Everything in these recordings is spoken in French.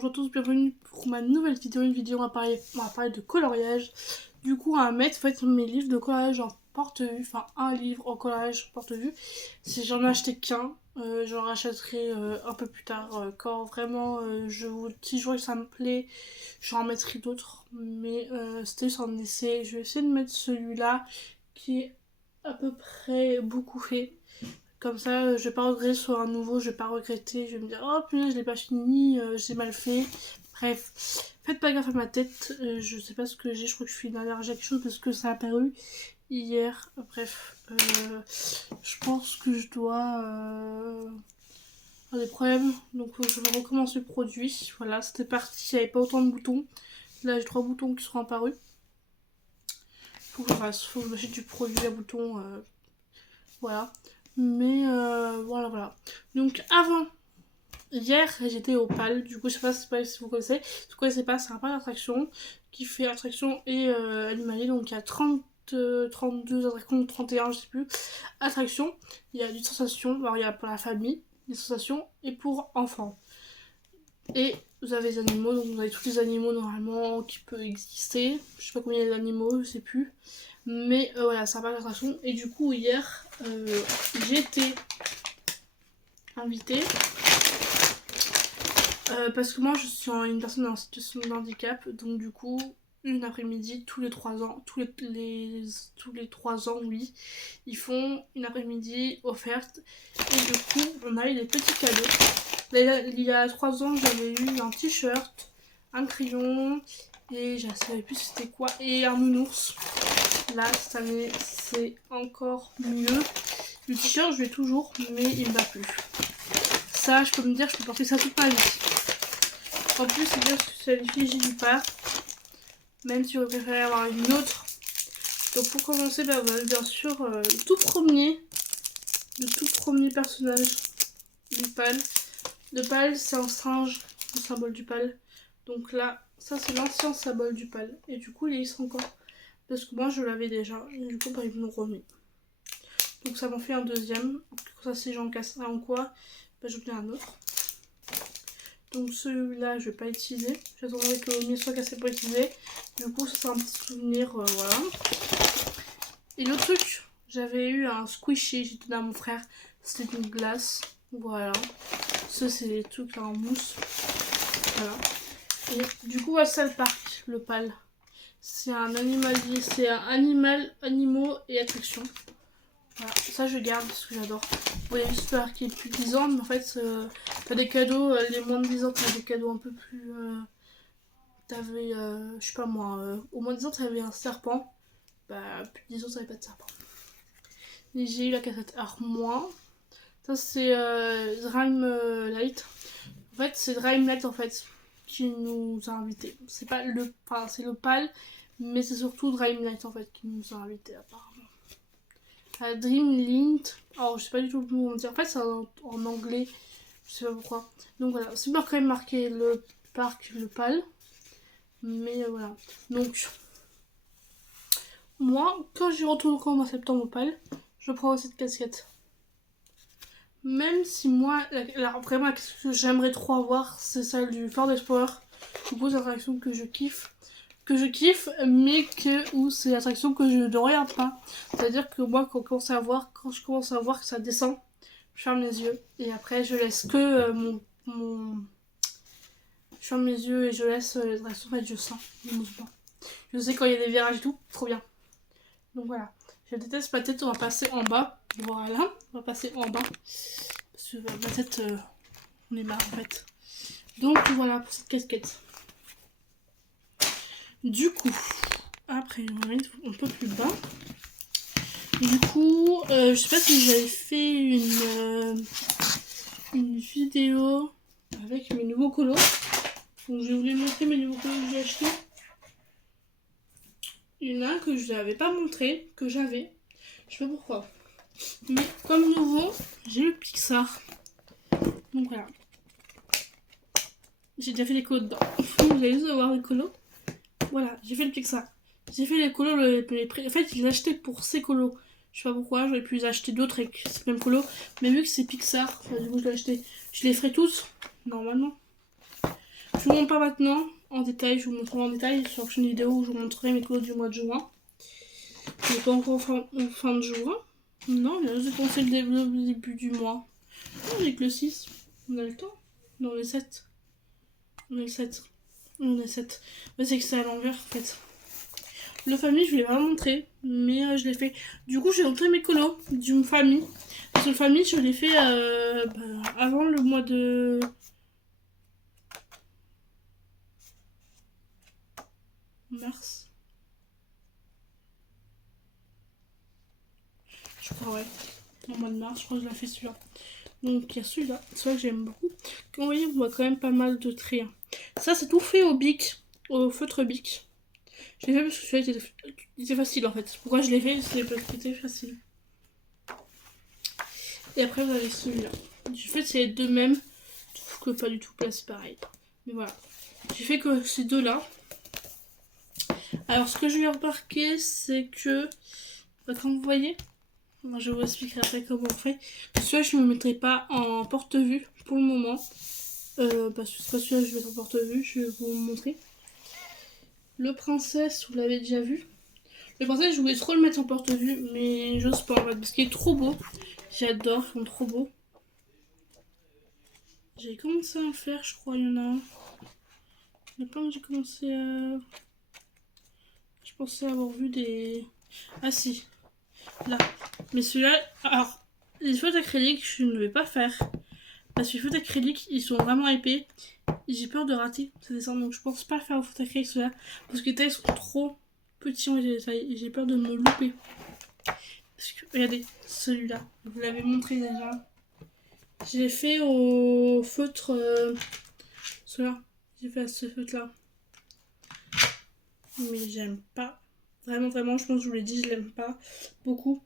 bonjour à tous, bienvenue pour ma nouvelle vidéo. Une vidéo, on va parler de coloriage. Du coup, on va mettre en fait mes livres de coloriage en porte-vue, enfin un livre en coloriage en porte-vue. Si j'en ai acheté qu'un, j'en rachèterai un peu plus tard. Quand vraiment, si je vois que ça me plaît, j'en mettrai d'autres. Mais c'était juste un essai. Je vais essayer de mettre celui-là qui est à peu près beaucoup fait. Comme ça, je vais pas regretter sur un nouveau, je vais pas regretter, je vais me dire oh putain, je l'ai pas fini, j'ai mal fait. Bref, faites pas gaffe à ma tête, je sais pas ce que j'ai, je crois que je suis une allergie à quelque chose parce que ça a apparu hier. Bref, je pense que je dois avoir des problèmes, donc je vais recommencer le produit. Voilà, c'était parti, il n'y avait pas autant de boutons. Là, j'ai 3 boutons qui seront apparus. Faut que je m'achète du produit à boutons, voilà. Mais voilà. Donc avant, hier j'étais au PAL, du coup je sais pas si vous connaissez. Si vous connaissez pas, c'est un parc d'attraction qui fait attraction et animalier. Donc il y a 32 attractions, 31 je sais plus, attractions. Il y a des sensations, alors il y a pour la famille, des sensations et pour enfants. Et vous avez les animaux, donc vous avez tous les animaux normalement qui peuvent exister. Je sais pas combien il y a d'animaux, je sais plus. Mais voilà, c'est un parc d'attraction. Et du coup, hier, j'ai été invitée. Parce que moi, je suis une personne en situation de handicap. Donc du coup, une après-midi, tous les 3 ans, tous les 3 ans, oui, ils font une après-midi offerte. Et du coup, on a eu des petits cadeaux. Là, il y a 3 ans, j'avais eu un t-shirt, un crayon, et je ne savais plus c'était quoi, et un nounours. Là, cette année, c'est encore mieux. Le t-shirt, je l'ai toujours, mais il ne va plus. Ça, je peux me dire, je peux porter ça toute ma vie. En plus, c'est bien que c'est l'effigie du parc, même si j'aurais préféré avoir une autre. Donc pour commencer, bah, bien sûr, le tout premier personnage du PAL. Le PAL, c'est un singe, le symbole du PAL. Donc là, ça c'est l'ancien symbole du PAL. Et du coup, il existe encore. Parce que moi, je l'avais déjà. Et du coup, bah, ils me l'ont remis. Donc ça m'en fait un deuxième. Ça, si j'en casse un ou quoi, bah, j'en ai un autre. Donc celui-là, je vais pas utiliser. J'attendrai que le mien soit cassé pour utiliser. Du coup, ça c'est un petit souvenir, voilà. Et l'autre truc, j'avais eu un squishy, j'ai donné à mon frère. C'était une glace. Voilà. Ça, c'est des trucs en mousse. Voilà. Et du coup, ça le parc, le PAL. C'est un animalier, c'est un animaux et attractions. Voilà, ça je garde parce que j'adore. Vous voyez juste marqué depuis 10 ans, mais en fait, t'as des cadeaux, les moins de 10 ans, t'as des cadeaux un peu plus. T'avais, je sais pas moi, au moins de 10 ans, t'avais un serpent. Bah, plus de 10 ans, t'avais pas de serpent. Et j'ai eu la cassette. Alors, moi, ça c'est Dreamlight. En fait, c'est Dreamlight en fait qui nous a invités. C'est pas le. Enfin, c'est le PAL, mais c'est surtout Dreamlight en fait qui nous a invités apparemment. Dreamlight. Alors, je sais pas du tout comment dire. En fait, c'est en anglais. Je sais pas pourquoi. Donc voilà, c'est quand même marqué le parc, le PAL. Mais voilà. Donc, moi, quand j'y retourne au mois de septembre au PAL, je prends cette casquette. Même si moi, vraiment, ce que j'aimerais trop avoir, c'est celle du Ford Explorer. Du coup, c'est l'attraction que je kiffe. Mais où c'est l'attraction que je ne regarde pas. C'est-à-dire que moi, quand je commence à voir que ça descend, je ferme les yeux. Et après, je laisse que je ferme les yeux et je laisse l'attraction, en fait, je sens le mouvement. Je sais quand il y a des virages et tout, trop bien. Donc voilà. Je déteste ma tête, on va passer en bas. Voilà, on va passer en bas. Parce que ma tête, on est marre en fait. Donc voilà pour cette casquette. Du coup, après on va mettre un peu plus bas. Du coup, je sais pas si j'avais fait une vidéo avec mes nouveaux colos. Donc je voulais montrer mes nouveaux colos que j'ai achetés. Il y en a un que je n'avais pas montré, que j'avais. Je sais pas pourquoi. Mais comme nouveau, j'ai le Pixar. Donc voilà. J'ai déjà fait les colos dedans. Vous allez juste voir les colos. Voilà, j'ai fait le Pixar. J'ai fait les colos, en fait, je l'ai acheté pour ces colos. Je sais pas pourquoi, j'aurais pu les acheter d'autres avec ces mêmes colos. Mais vu que c'est Pixar, du coup, je l'ai acheté. Je les ferai tous, normalement. je vous montre pas maintenant en détail, je vous montrerai en détail sur la prochaine vidéo où je vous montrerai mes colos du mois de juin. On n'est pas encore en fin de juin. Non, j'ai commencé le début du mois. On est que le 6. On a le temps. Non, le 7. On est le 7. On est 7. Mais c'est que c'est à l'envers en fait. Le famille, je ne l'ai pas montré, mais je l'ai fait. Du coup, j'ai montré mes colos d'une famille. Parce que le famille, je l'ai fait avant le mois de... mars. Je crois, ouais. Au mois de mars, je crois que je l'ai fait celui-là. Donc, il y a celui-là. Celui-là que j'aime beaucoup. Comme vous voyez, on voit quand même pas mal de traits. Ça, c'est tout fait au bic. Au feutre bic. Je l'ai fait parce que celui-là était facile en fait. Pourquoi je l'ai fait? C'est parce qu'il était facile. Et après, vous avez celui-là. J'ai fait ces deux mêmes. Je trouve que pas du tout là, c'est pareil. Mais voilà. J'ai fait que ces deux-là. Alors, ce que je vais remarquer, c'est que, comme vous voyez, moi, je vous expliquerai après comment on fait. Celui-là, je ne me mettrai pas en porte-vue pour le moment. Parce que c'est pas celui-là que je vais mettre en porte-vue. Je vais vous montrer. Le princesse, vous l'avez déjà vu. Le princesse, je voulais trop le mettre en porte-vue, mais j'ose pas en fait, parce qu'il est trop beau. J'adore, ils sont trop beaux. J'ai commencé à en faire, je crois, il y en a un. Il y en a plein que j'ai commencé à... Je pensais avoir vu des... Ah si, là. Mais celui-là, alors, les feutres acryliques, je ne vais pas faire. Parce que les feutres acryliques, ils sont vraiment épais. J'ai peur de rater ce dessin, donc je pense pas faire au feutre acrylique ceux-là. Parce que les tailles sont trop petits et j'ai peur de me louper. Parce que, regardez, celui-là, je vous l'avais montré déjà. J'ai fait au feutre... celui-là, j'ai fait à ce feutre-là. Mais j'aime pas. Vraiment, vraiment, je pense que je vous l'ai dit, je l'aime pas beaucoup.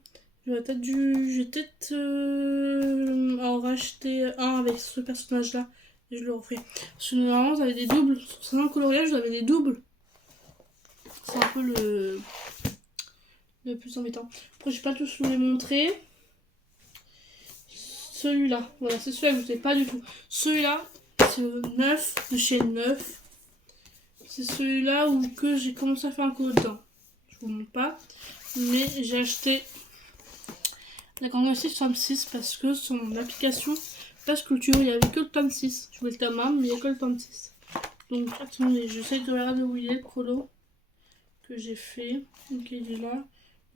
J'ai peut-être en racheter un avec ce personnage-là. Et je le refais. Parce que normalement, j'avais des doubles. Sur certains coloriages, j'avais des doubles. C'est un peu le plus embêtant. Après, je vais pas tous vous les montrer. Celui-là, voilà, c'est celui-là que je ne sais pas du tout. Celui-là, c'est le 9 de chez 9. C'est celui-là où que j'ai commencé à faire un colo dedans. Je vous montre pas. Mais j'ai acheté la grande 6 tome 6 parce que sur mon application Page Culture, il n'y avait que le tome 6. Je voulais le tome 1, mais il n'y a que le tome 6. Donc attendez, j'essaie de regarder où il est le colo que j'ai fait. Ok, il est là.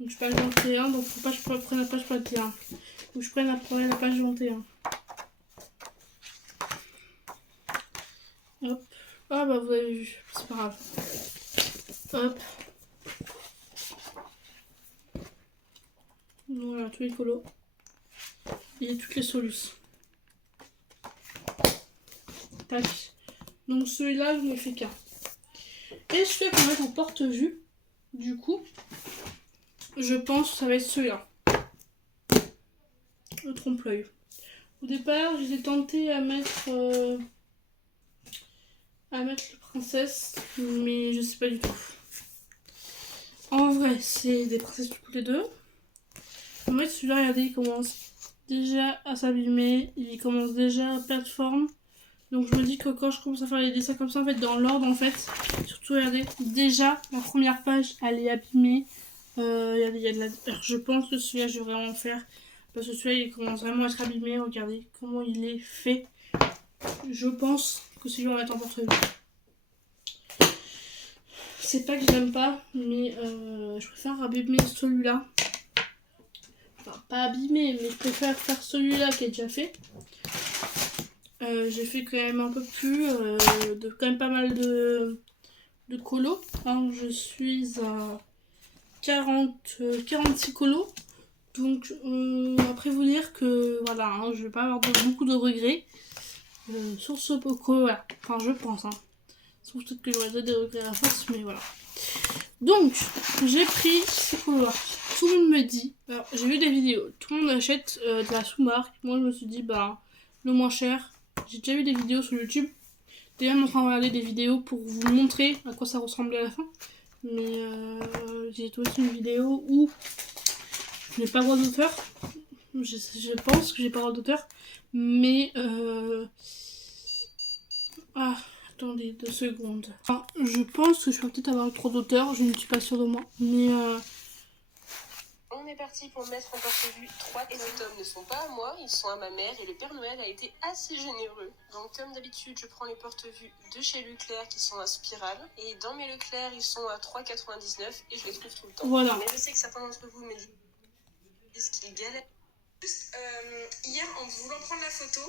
Donc je suis page 21, donc faut pas que je prenne la page 21. Faut que je prenne la page 21. Hop. Ah bah vous avez vu, c'est pas grave. Hop. Voilà, tous les colos. Et toutes les solutions. Tac. Donc celui-là, je ne fais qu'un. Et je fais pour mettre en porte-vue. Du coup, je pense que ça va être celui-là. Le trompe-l'œil. Au départ, j'étais tentée à mettre le princesse, mais je sais pas du tout. En vrai, c'est des princesses toutes les deux. En fait, celui-là, regardez, il commence déjà à s'abîmer. Il commence déjà à perdre forme. Donc je me dis que quand je commence à faire les dessins comme ça, en fait, dans l'ordre, en fait, surtout, regardez, déjà, la première page, elle est abîmée. Regardez, il y a de la... Alors, je pense que celui-là, je vais vraiment le faire. Parce que celui-là, il commence vraiment à être abîmé. Regardez comment il est fait. Je pense que celui-là, on va être en porte-vue. C'est pas que je l'aime pas, mais je préfère abîmer celui-là. Enfin, pas abîmer, mais je préfère faire celui-là qui est déjà fait. J'ai fait quand même un peu plus, quand même pas mal de colos. Hein, je suis à 46 colos. Donc après vous dire que voilà, hein, je vais pas avoir beaucoup de regrets sur ce colo. Voilà. Enfin je pense. Hein. Sauf peut-être que j'aurais des regrets à force, mais voilà. Donc j'ai pris ces colos-là. Tout le monde me dit, alors j'ai vu des vidéos, tout le monde achète de la sous-marque. Moi je me suis dit bah le moins cher. J'ai déjà vu des vidéos sur YouTube. J'étais même en train de regarder des vidéos pour vous montrer à quoi ça ressemblait à la fin. Mais j'ai aussi une vidéo où je n'ai pas le droit d'auteur. Je pense que j'ai pas le droit d'auteur. Mais Attendez 2 secondes. Enfin, je pense que je peux peut-être avoir le droit d'auteur, je ne suis pas sûre de moi. Mais On est parti pour mettre en porte-vue 3 tomes. Et ces tomes ne sont pas à moi, ils sont à ma mère et le Père Noël a été assez généreux. Donc comme d'habitude, je prends les porte-vues de chez Leclerc qui sont à spirale. Et dans mes Leclerc, ils sont à 3,99 et je les trouve tout le temps. voilà. Mais je sais que certains d'entre vous me disent qu'ils galèrent. Hier, en voulant prendre la photo,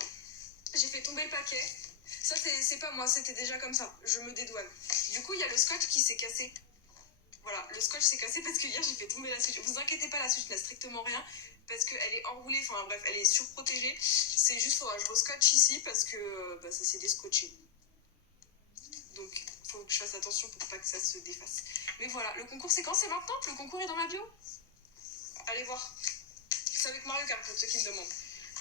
j'ai fait tomber le paquet. Ça, c'est pas moi, c'était déjà comme ça. Je me dédouane. Du coup, il y a le scotch qui s'est cassé. Voilà, le scotch s'est cassé parce que hier j'ai fait tomber la Switch. Vous inquiétez pas, la Switch n'a strictement rien parce qu'elle est enroulée, enfin bref, elle est surprotégée. C'est juste, faudra que je rescotche ici parce que ça s'est déscotché. Donc, il faut que je fasse attention pour pas que ça se défasse. Mais voilà, le concours c'est quand? C'est maintenant? Le concours est dans ma bio? Allez voir. C'est avec Mario Kart pour ceux qui me demandent.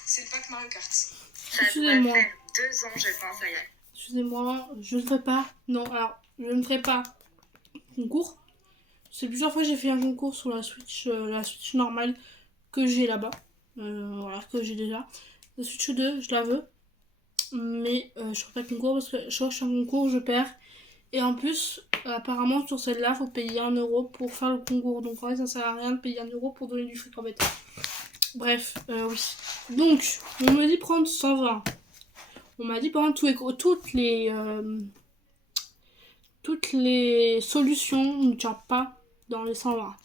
C'est le pack Mario Kart. Ça doit faire 2 ans, je pense, ça y est. Excusez-moi, je ne ferai pas. Non, alors, je ne ferai pas concours. C'est plusieurs fois que j'ai fait un concours sur la Switch normale que j'ai là-bas. Voilà, que j'ai déjà. La Switch 2, je la veux. Mais je ferai pas de concours parce que je cherche un concours, je perds. Et en plus, apparemment, sur celle-là, faut payer 1 euro pour faire le concours. Donc en fait, ça sert à rien de payer 1 euro pour donner du fric en fait. Bref, oui. Donc, on me dit prendre 120. On m'a dit prendre toutes les solutions ne tiennent pas dans les 120.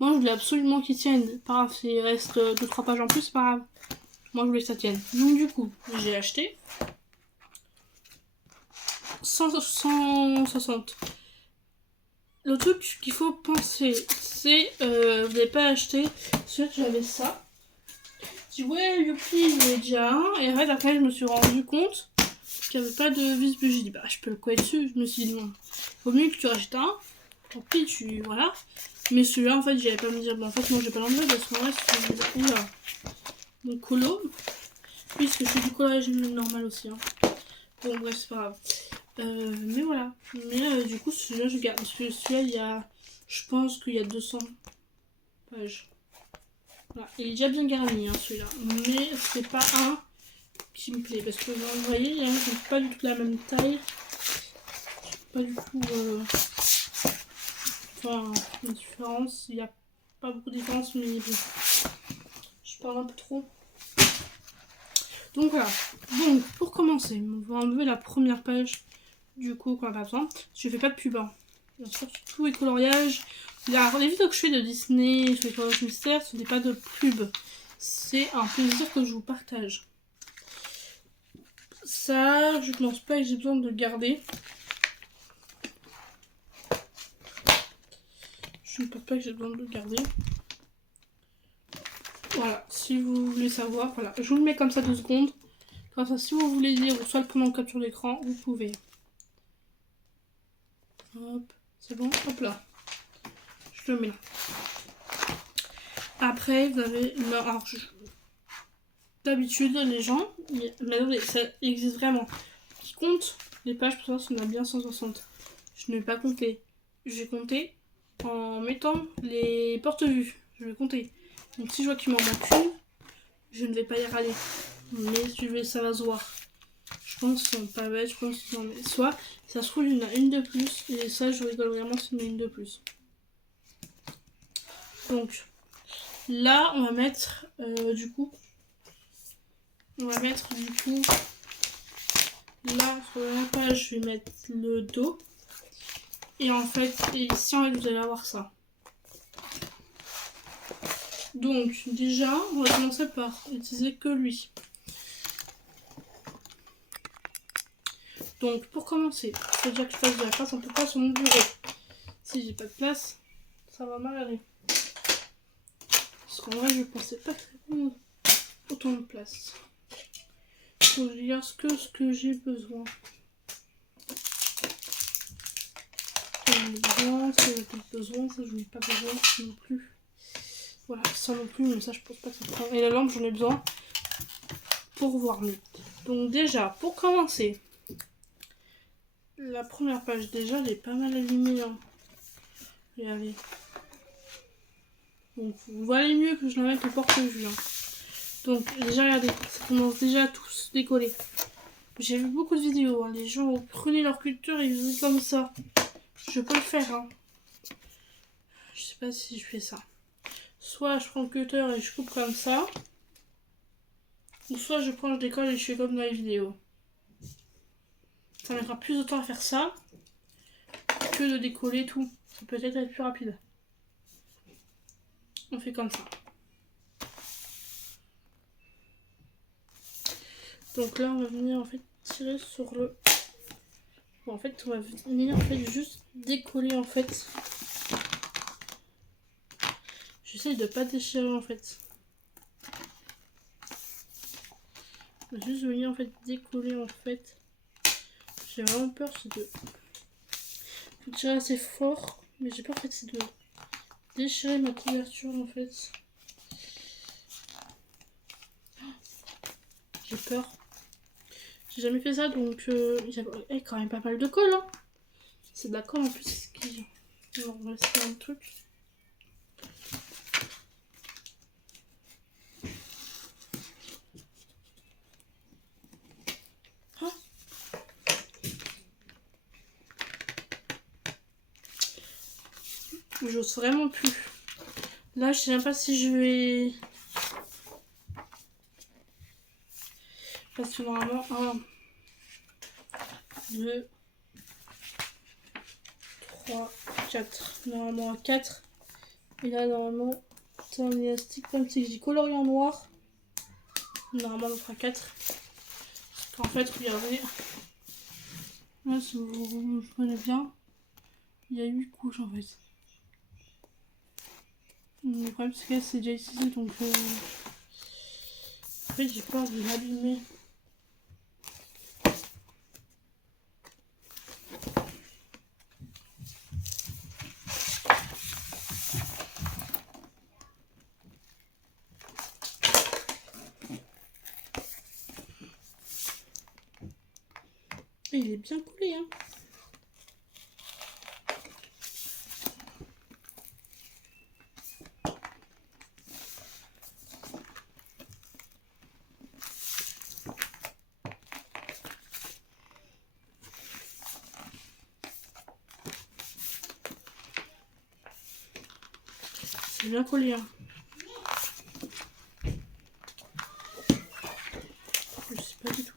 Moi, je voulais absolument qu'ils tiennent. Pas grave, s'il reste 2-3 pages en plus, c'est pas grave. Moi, je voulais que ça tienne. Donc, du coup, j'ai acheté 160. Le truc qu'il faut penser, c'est vous n'avez pas acheté. Soit j'avais ça. Je dis ouais, youpi, j'en ai déjà un. Et en fait, après, je me suis rendu compte qu'il n'y avait pas de vis-bûche. J'ai dit bah, je peux le coller dessus. Je me suis dit non, vaut mieux que tu rachètes un. Tant pis, voilà. Mais celui-là, en fait, j'allais pas me dire bon, en fait, non, j'ai pas l'enlever parce qu'en vrai, c'est oula. Mon colo. Puisque je fais du collage normal aussi. Hein. Bon, bref, c'est pas grave. Mais voilà. Mais du coup, celui-là, je garde. Parce que celui-là, il y a. Je pense qu'il y a 200 pages. Voilà. Il est déjà bien garni, hein, celui-là. Mais c'est pas un qui me plaît. Parce que vous voyez, hein, c'est pas du tout la même taille. Pas du tout. Enfin, une différence. Il n'y a pas beaucoup de différence, mais bon. Je parle un peu trop. Donc voilà. Donc, pour commencer, on va enlever la première page. Du coup, quand on a besoin, je fais pas de pub. Hein. Bien sûr, tout est coloriage. Alors, les vidéos que je fais de Disney, sur les coloriages mystères, ce n'est pas de pub. C'est un plaisir que je vous partage. Ça, je pense pas que j'ai besoin de le garder. Je ne pense pas que j'ai besoin de le garder. Voilà, si vous voulez savoir, voilà. Je vous le mets comme ça 2 secondes. Comme ça, si vous voulez lire ou soit le prendre en capture d'écran, vous pouvez. Hop, c'est bon, hop là. Je le mets là. Après, vous avez... Alors, d'habitude, les gens... Mais attendez, ça existe vraiment. Qui compte les pages pour savoir si on a bien 160. Je ne vais pas compter. Je vais compter en mettant les porte-vues. Je vais compter. Donc si je vois qu'il m'en manque une, je ne vais pas y râler. Mais ça va se voir. Je pense qu'ils sont pas bêtes, je pense qu'ils en ont... Soit, ça se trouve, il y en a une de plus. Et ça, je rigole vraiment s'il y en a une de plus. Donc, là, on va mettre, du coup... On va mettre, du coup... Là, sur la page, je vais mettre le dos. Et en fait, ici, en fait, vous allez avoir ça. Donc, déjà, on va commencer par utiliser que lui. Donc, pour commencer, il faut déjà que je fasse de la place un peu pas sur mon bureau. Si j'ai pas de place, ça va mal aller. Parce qu'en vrai, je pensais pas que autant de place. Faut que je regarde ce que j'ai besoin. J'en ai besoin, ça j'ai pas besoin, ça j'en ai pas besoin non plus. Voilà, ça non plus, mais ça je pense pas que ça prend. Et la lampe, j'en ai besoin pour voir mieux. Donc déjà, pour commencer, la première page, déjà, elle est pas mal allumée. Hein. Regardez. Donc, vous voyez mieux que je la mette au porte-vue. Hein. Donc, déjà, regardez, ça commence déjà à tout se décoller. J'ai vu beaucoup de vidéos, hein. Les gens prenaient leur culture et ils faisaient comme ça. Je peux le faire, hein. Je sais pas si je fais ça. Soit je prends le cutter et je coupe comme ça. Ou soit je prends, je décolle et je fais comme dans les vidéos. Ça mettra plus de temps à faire ça que de décoller tout. Ça peut être plus rapide. On fait comme ça. Donc là on va venir en fait tirer sur le... Bon, en fait on va venir en fait juste décoller en fait. J'essaye de pas déchirer en fait. Juste venir en fait décoller en fait. J'ai vraiment peur c'est de... Faut tirer assez fort. Mais j'ai peur en fait c'est de déchirer ma couverture en fait. J'ai peur. J'ai jamais fait ça donc il y a quand même pas mal de colle. Hein. C'est de la colle en plus qui... Non, on va essayer un truc. Oh. J'ose vraiment plus. Là je sais même pas si je vais... Parce que normalement 1, 2, 3, 4. Normalement à 4. Et là normalement c'est un élastique comme si j'ai colorié en noir. Normalement on fera 4. Parce qu'en fait regardez. Là si vous prenez bien. Il y a 8 couches en fait. Le problème c'est que c'est déjà ici donc en fait j'ai peur de l'abîmer. Et il est bien collé hein. C'est bien collé hein. Je sais pas du tout.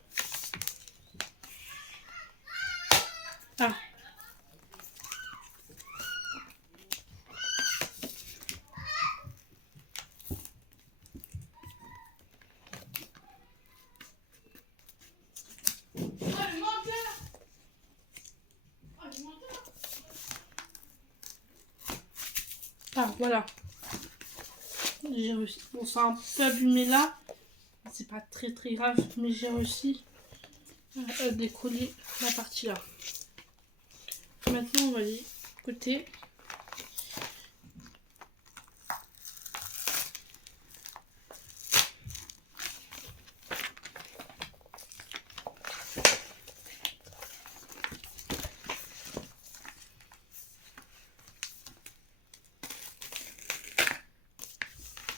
Ah. Ah voilà. J'ai réussi. Bon c'est un peu abîmé là. C'est pas très très grave mais j'ai réussi à décoller la partie là. Maintenant on va aller côté.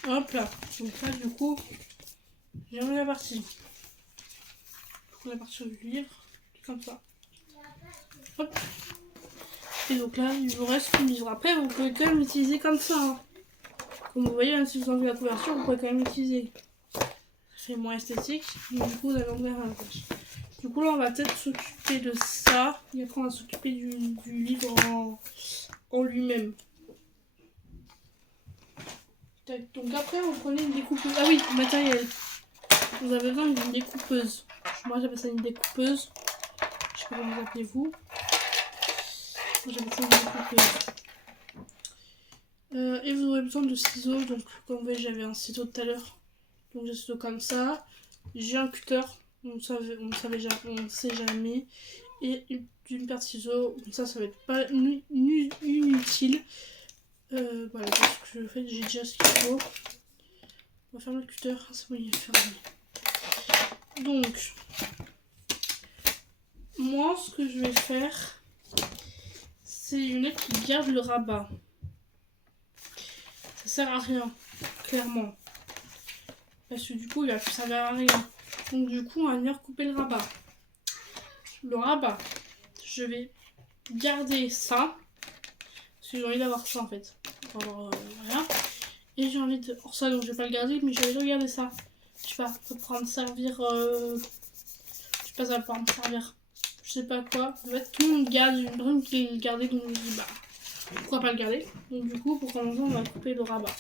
Hop là. Donc là du coup j'ai enlevé la partie. La partie du livre. Comme ça. Hop. Et donc là il vous reste une livre. Après vous pouvez quand même l'utiliser comme ça. Hein. Comme vous voyez, hein, si vous enlevez la couverture, vous pouvez quand même l'utiliser. C'est moins esthétique, mais du coup vous allez enlever un page. Du coup là on va peut-être s'occuper de ça. Et après on va s'occuper du livre en lui-même. Donc après vous prenez une découpeuse. Ah oui, matériel. Vous avez besoin d'une découpeuse. Moi j'appelle ça une découpeuse. Je sais pas comment vous appelez vous. Moi j'appelle ça une découpeuse. Et vous aurez besoin de ciseaux. Donc comme vous voyez j'avais un ciseau tout à l'heure. Donc j'ai un ciseau comme ça. J'ai un cutter. On ne sait jamais. Et une paire de ciseaux. Donc ça va être pas inutile. Voilà, parce que en fait j'ai déjà ce qu'il faut. On va fermer le cutter. C'est bon, il est fermé. Donc, moi ce que je vais faire, c'est une aide qui garde le rabat. Ça sert à rien, clairement. Parce que du coup il va plus servir à rien. Donc du coup on va venir couper le rabat. le rabat, je vais garder ça. Parce que j'ai envie d'avoir ça en fait. Pour avoir rien. Et j'ai envie de... Or ça, donc je vais pas le garder, mais j'ai envie de regarder ça. Je sais pas, ça peut pouvoir me servir... Je sais pas, ça va pouvoir me servir... Je sais pas quoi. En fait, tout le monde garde, j'ai une personne qui le gardait, donc je me dis, bah, pourquoi pas le garder. Donc du coup, pour commencer, on va couper le rabat.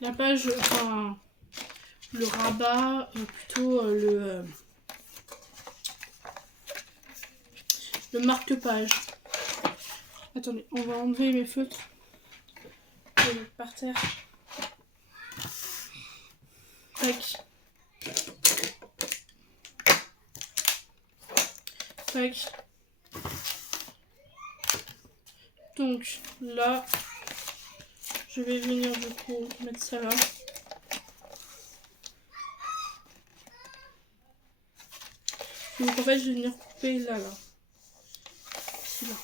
La page, enfin... Le rabat, plutôt le marque-page. Attendez, on va enlever mes feutres. Je vais les mettre par terre. Tac. Tac. Donc là, je vais venir du coup mettre ça là. Donc en fait, je vais venir couper là. Ici, là.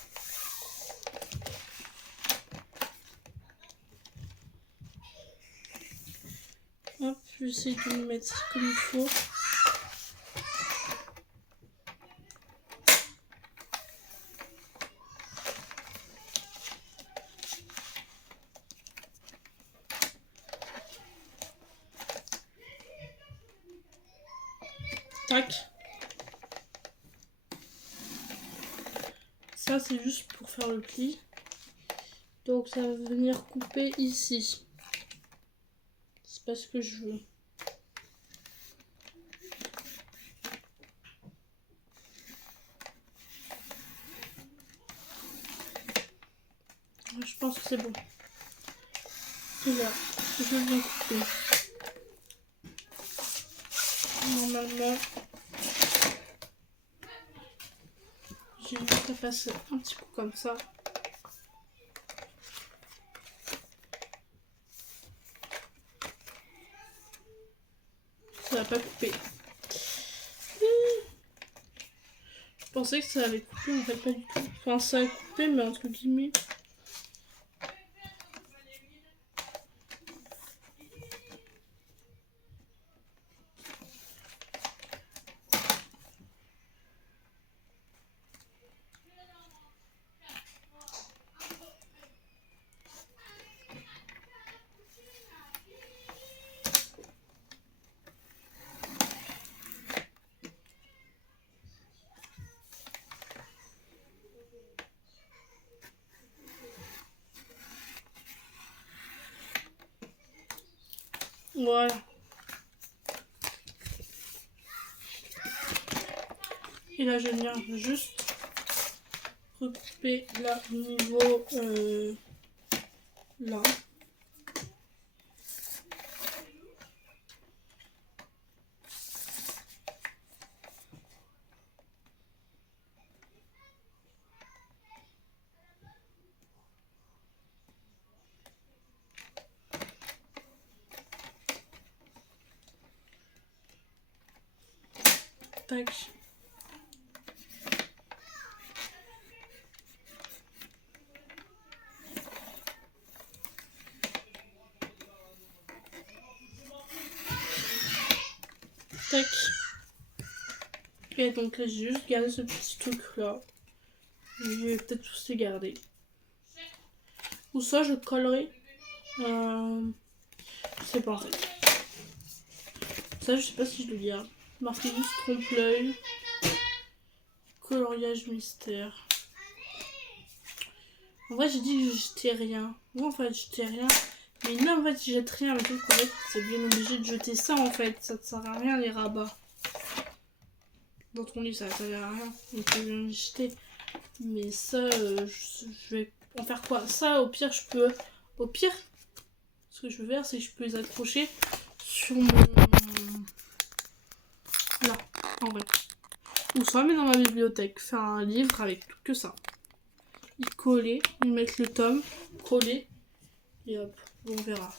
Hop, je vais essayer de le mettre comme il faut. Tac. Ça, c'est juste pour faire le pli. Donc ça va venir couper ici. C'est pas ce que je veux. Je pense que c'est bon. Et là, je viens couper. Normalement, j'ai juste à passer un petit coup comme ça. Ça va pas couper. Je pensais que ça allait couper, en fait pas du tout. Enfin, ça a coupé, mais entre guillemets. Voilà. Et là, je vais venir juste recouper là au niveau là. Tac. Tac. Et donc là, j'ai juste gardé ce petit truc là. Je vais peut-être tous les garder. Ou ça, je collerai. Je sais pas en fait. Ça, je sais pas si je le garde. Marqué juste trompe-l'œil. Coloriage mystère. En vrai, j'ai dit que je jetais rien. Moi, en fait, je jetais rien. Mais là, en fait, je jette rien. Mais en fait, c'est bien obligé de jeter ça, en fait. Ça te sert à rien, les rabats. Dans ton livre, ça sert à rien. Donc, je vais les jeter. Mais ça, je vais en faire quoi? Ça, au pire, je peux... Au pire, ce que je veux faire, c'est que je peux les accrocher sur mon... Là, en vrai. Ou soit mettre dans ma bibliothèque. Faire un livre avec tout que ça. Y coller, y mettre le tome, coller. Et hop, on verra.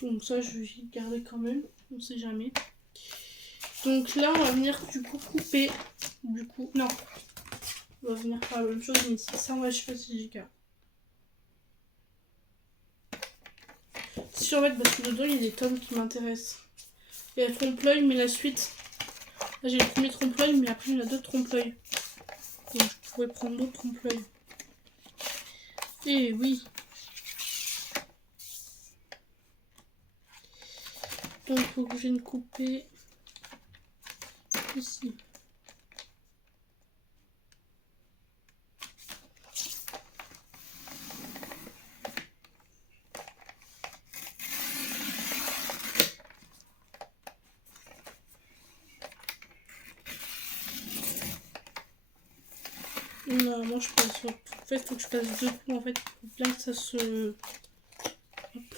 Donc ça, je vais y garder quand même. On sait jamais. Donc là, on va venir du coup couper. Du coup, non. On va venir faire la même chose, mais ça, on va, je sais pas si j'ai qu'à. Si en fait, parce que dedans, il y a des tomes qui m'intéressent. Il y a le trompe-l'œil, mais la suite. Là, j'ai le premier trompe-l'œil, mais après, il y en a d'autres trompe-l'œil. Donc, je pourrais prendre d'autres trompe-l'œil. Et oui. Donc, il faut que je vienne couper ici. Non, moi je passe. En fait, il faut que je passe 2 coups en fait pour bien que ça se. Hop.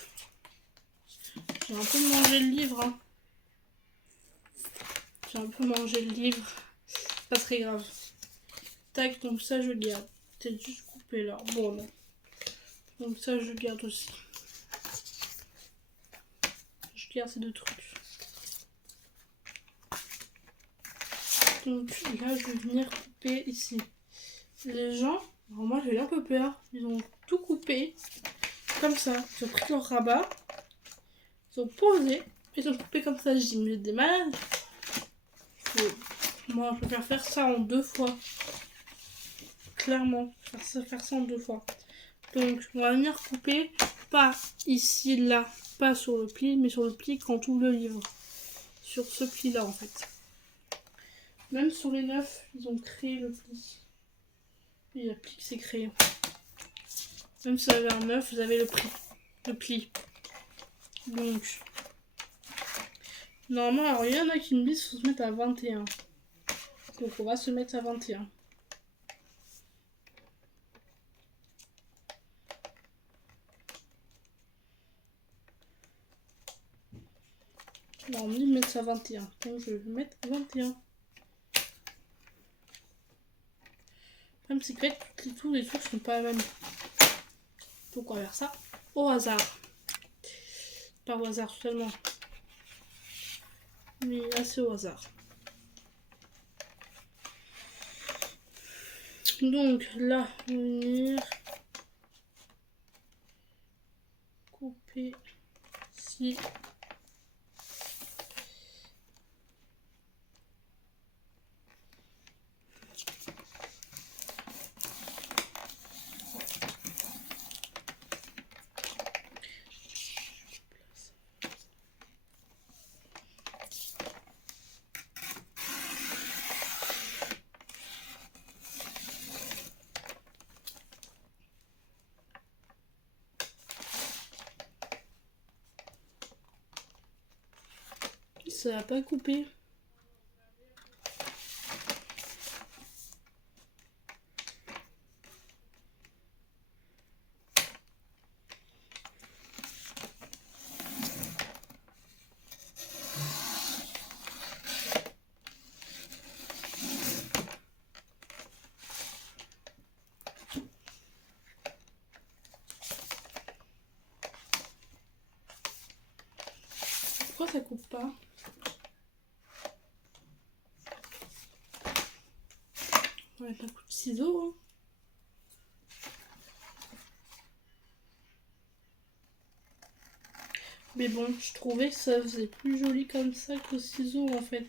J'ai un peu mangé le livre. Hein. J'ai un peu mangé le livre. C'est pas très grave. Tac, donc ça je garde. Peut-être juste couper là. Bon, non. Donc ça je garde aussi. Je garde ces 2 trucs. Donc là je vais venir couper ici. Les gens, alors moi j'ai eu un peu peur. Ils ont tout coupé. Comme ça. Ils ont pris leur rabat. Ils ont posé. Ils ont coupé comme ça. J'ai mis des malades. Moi je préfère faire ça en 2 fois. Clairement. Faire ça en 2 fois. Donc on va venir couper. Pas ici, là. Pas sur le pli. Mais sur le pli quand on ouvre le livre. Sur ce pli là en fait. Même sur les 9, ils ont créé le pli. Il y a le pli qui s'est créé. Même si vous avez un 9, vous avez le pli. Donc, normalement, alors il y en a qui me disent qu'il faut se mettre à 21. Donc on va se mettre à 21. Alors on me dit de mettre ça à 21. Donc je vais mettre 21. Même si tous les trucs sont pas les mêmes. Donc on va faire ça au hasard. Pas au hasard seulement. Mais assez au hasard. Donc là, on va venir couper ici. Ça va pas couper. Pourquoi ça coupe pas? On va mettre un coup de ciseau. Hein. Mais bon, je trouvais que ça faisait plus joli comme ça qu'au ciseau en fait.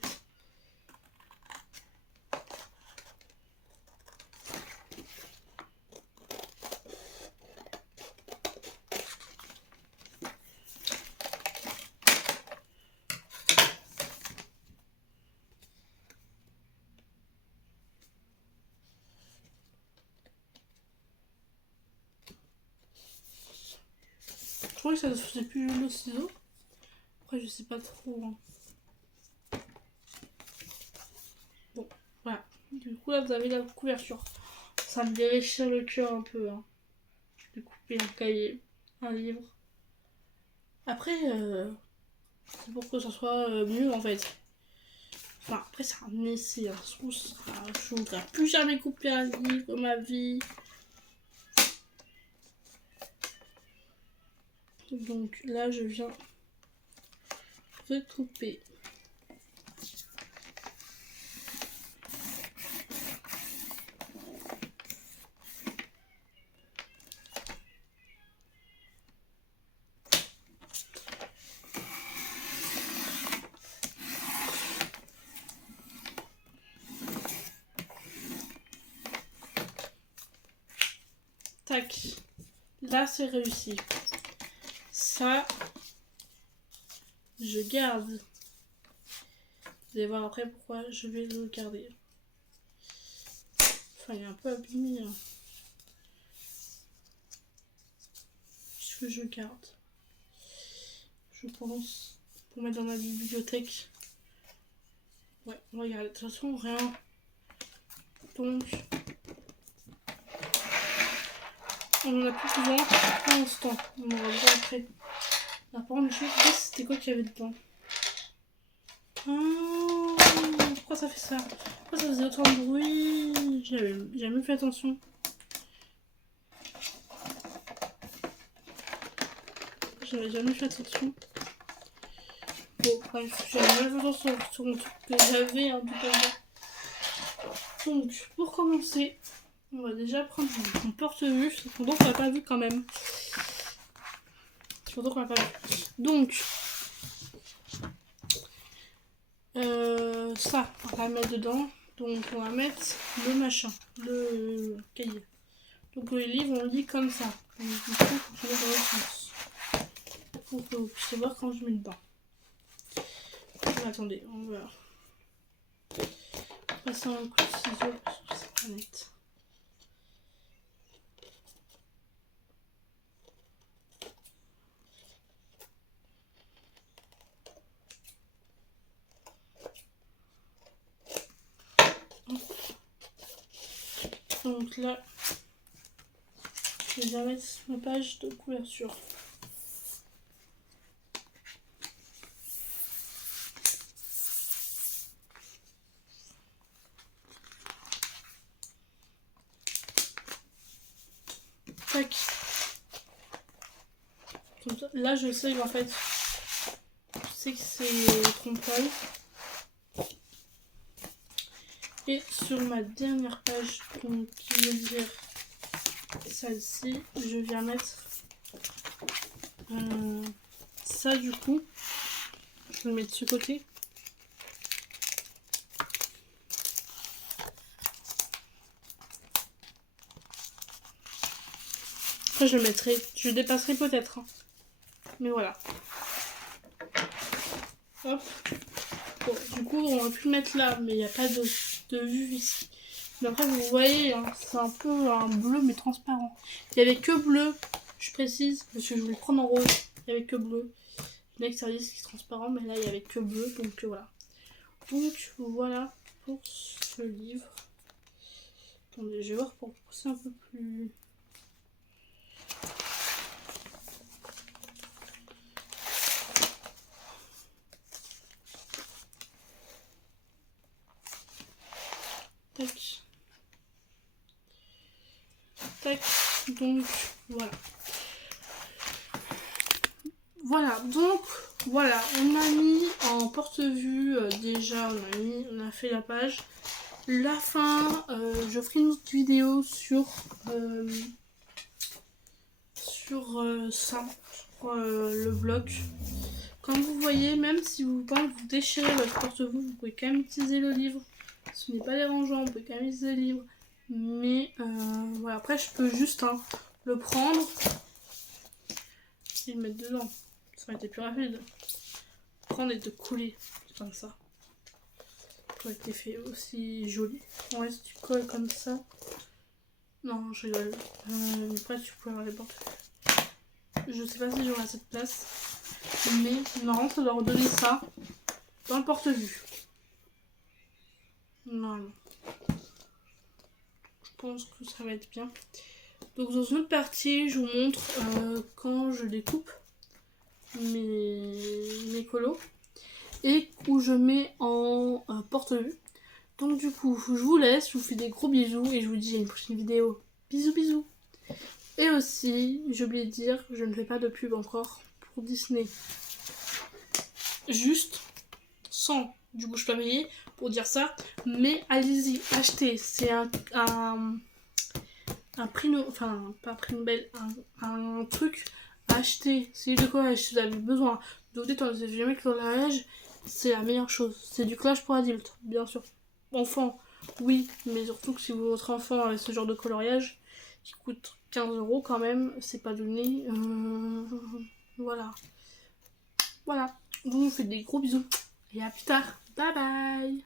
Je trouvais que ça faisait plus joli au ciseau. Après, je sais pas trop. Hein. Bon, voilà. Du coup, là, vous avez la couverture. Ça me déchire le cœur un peu. Hein. De couper un cahier, un livre. Après, c'est pour que ça soit mieux en fait. Enfin, après, c'est un essai. Hein. Je ne voudrais plus jamais couper un livre de ma vie. Donc là, je viens recouper. Tac. Là, c'est réussi. Ça, je garde. Vous allez voir après pourquoi je vais le garder. Enfin, il est un peu abîmé. Hein. Ce que je garde. Je pense. Pour mettre dans ma bibliothèque. Ouais, regarde. De toute façon, rien. Donc, on en a plus besoin pour l'instant. On en aura besoin après. Là, par contre, je sais c'était quoi qu'il y avait dedans. Pourquoi ça fait ça? Pourquoi ça faisait autant de bruit? J'ai jamais fait attention. J'avais jamais fait attention. Bon, bref, j'avais jamais fait attention sur mon truc que j'avais un peu avant. Donc, pour commencer, on va déjà prendre mon porte-vue. C'est longtemps qu'on l'a pas vu quand même. C'est longtemps qu'on l'a pas vu. Donc, ça, on va mettre dedans. Donc, on va mettre le machin, le cahier. Donc, les livres, on lit comme ça. Donc, du coup, faut que je mette dans le sens. Pour que vous puissiez voir quand je mets dedans. Attendez, on va passer un coup de ciseau parce que c'est pas net. Donc là, je vais bien mettre ma page de couverture. Tac. Comme ça, là, je sais qu'en fait, je sais que c'est trompe-l'œil. Et sur ma dernière page, donc, qui veut dire celle-ci, je viens mettre ça du coup. Je vais le mettre de ce côté. Après je le mettrai, je dépasserai peut-être. Hein. Mais voilà. Hop. Bon, du coup on va plus le mettre là, mais il n'y a pas de vue ici. Mais après vous voyez, hein, c'est un peu un bleu mais transparent. Il n'y avait que bleu, je précise, parce que je voulais prendre en rose. Il n'y avait que bleu. Le extérieur qui est transparent, mais là il n'y avait que bleu, donc voilà. Donc voilà pour ce livre. Attendez, je vais voir pour pousser un peu plus. Tac. Tac. Donc voilà. Voilà, donc voilà, on a mis en porte-vue déjà, on a fait la page. La fin, je ferai une autre vidéo sur ça, sur le bloc. Comme vous voyez, même si vous déchirez votre porte-vue, vous pouvez quand même utiliser le livre. Ce n'est pas dérangeant, on peut quand même utiliser le livre. Mais voilà, après je peux juste le prendre et le mettre dedans. Ça aurait été plus rapide. Prendre et de couler comme ça. Ça aurait été fait aussi joli. Ouais, si tu colles comme ça. Non, je rigole. Après, tu peux avoir les portes. Je sais pas si j'aurai assez de place. Mais normalement, ça doit redonner ça dans le porte-vue. Normalement. Je pense que ça va être bien. Donc, dans une autre partie, je vous montre quand je découpe mes colos et où je mets en porte-vue. Donc du coup, je vous laisse, je vous fais des gros bisous et je vous dis à une prochaine vidéo. Bisous bisous. Et aussi, j'ai oublié de dire, je ne fais pas de pub encore pour Disney. Juste, sans du bouche papier pour dire ça, mais allez-y, achetez. C'est un prix, enfin pas prix Nobel, un truc à acheter. C'est de quoi si vous avez besoin de vous détendre, si vous jamais que coloriage, c'est la meilleure chose. C'est du collage pour adultes, bien sûr. Enfant, oui, mais surtout que si votre enfant a ce genre de coloriage, qui coûte 15 € quand même, c'est pas donné. Voilà. Voilà. Donc, je vous fais des gros bisous. Et à plus tard. Bye bye.